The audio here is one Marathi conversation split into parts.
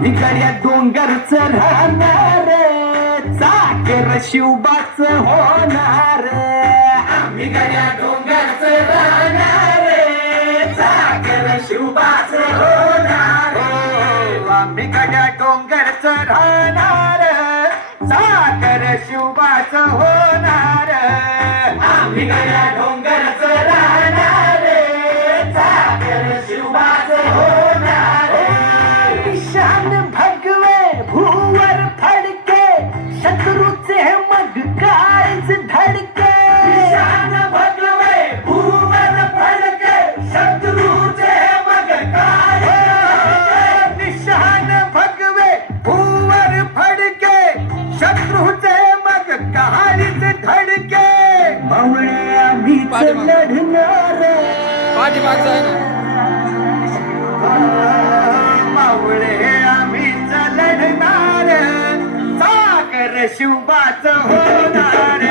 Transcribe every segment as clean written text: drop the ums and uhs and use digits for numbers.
भिकाऱ्या डोंगरच राहणार चाकर शिवबाच होणार भिकाऱ्या डोंगरच राहणार चाकर शिवबाच होणार भिकाऱ्या डोंगरच राहणार चाकर शिवबाच होणार भिकाऱ्या डोंगरच राहणार चाकर शिवबाच होणार शान भगवे भूवर फडके शत्रूचे मग काळीच धडके शान भगवे भूवर फडके शत्रूचे मग काळीच निशान भगवे भूवर फडके शत्रूचे मग काळीच धडके मावळे आम्हीच लढणार मावळे आम्हीच लढणार सागर शिवबाच होणार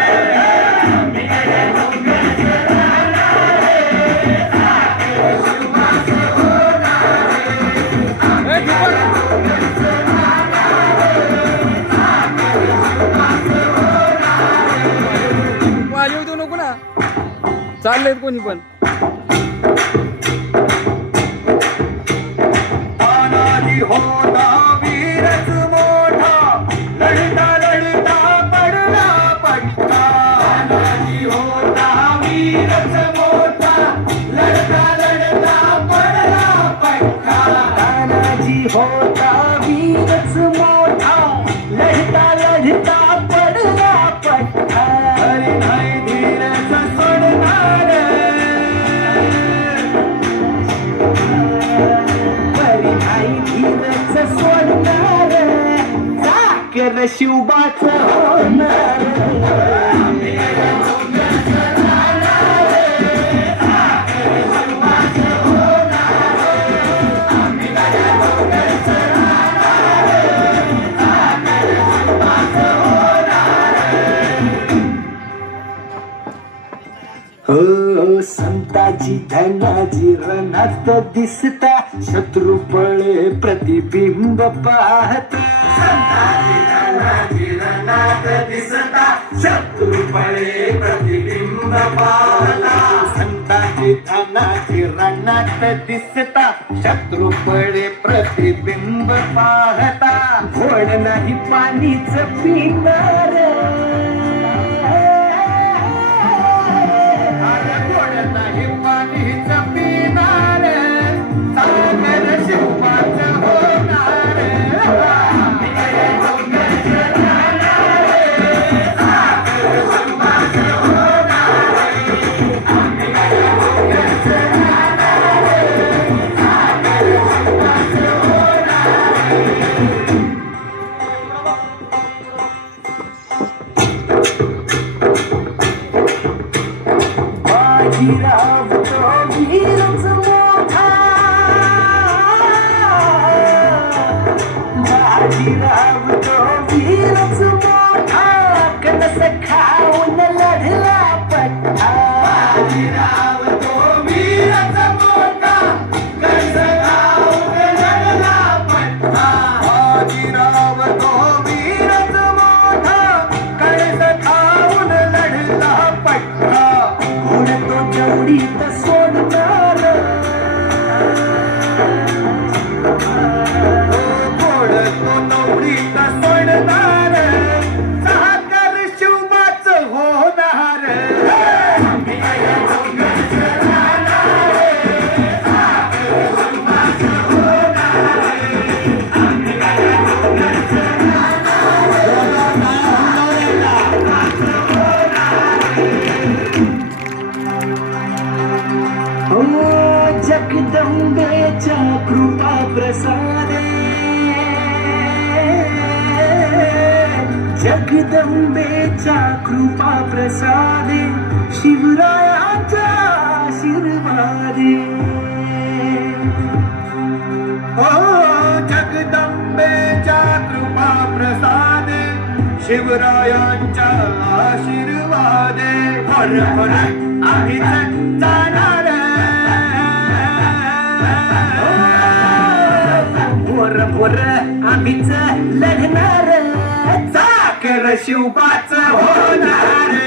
येऊ देऊ नको ना चाललंय कोणी पण होता वीरच मोठा लढता लढता पडला पट्टा तानाजी होता वीरच मोठा लढता लढता पडला पट्टा तानाजी होता वीरच मोठा लढता लढता पडला पट्टा हरी नाही धीरच सोडणार सोडणार साकर शिवबाच होणार हो संताजी धनाजी रणात दिसता शत्रू पळे प्रतिबिंब पाहता संताजी धनाजी रणात दिसता शत्रू पळे प्रतिबिंब पाहता संताजी धनाजी रणात दिसता शत्रू पळे प्रतिबिंब पाहता घोड नाही पाणीच पिणार नाही पाणीच पिणार सागर शिवबाच होणार बाजीराव तो वीरच मोठा बाजीराव तो वीरच मोठा कणस खाऊन लढला पट्टा बाजीराव तो वीरच मोठा कणस खाऊन लढला पट्टा बाजीराव तो वीरच मोठा कणस खाऊन लढला पट्टा जवळीत सोडणार गोड तो नवडीत सोडणार सागर शिवबाच होणार जगदंबेच्या कृपा प्रसादे जगदंबेच्या कृपा प्रसादे शिवरायाचा आशीर्वादे ओ जगदंबेच्या शिवरायांच्या आशीर्वादे भर भर आम्हीच जाणार भोर भोर आम्हीच लढणार चाकर शिवबाच होणार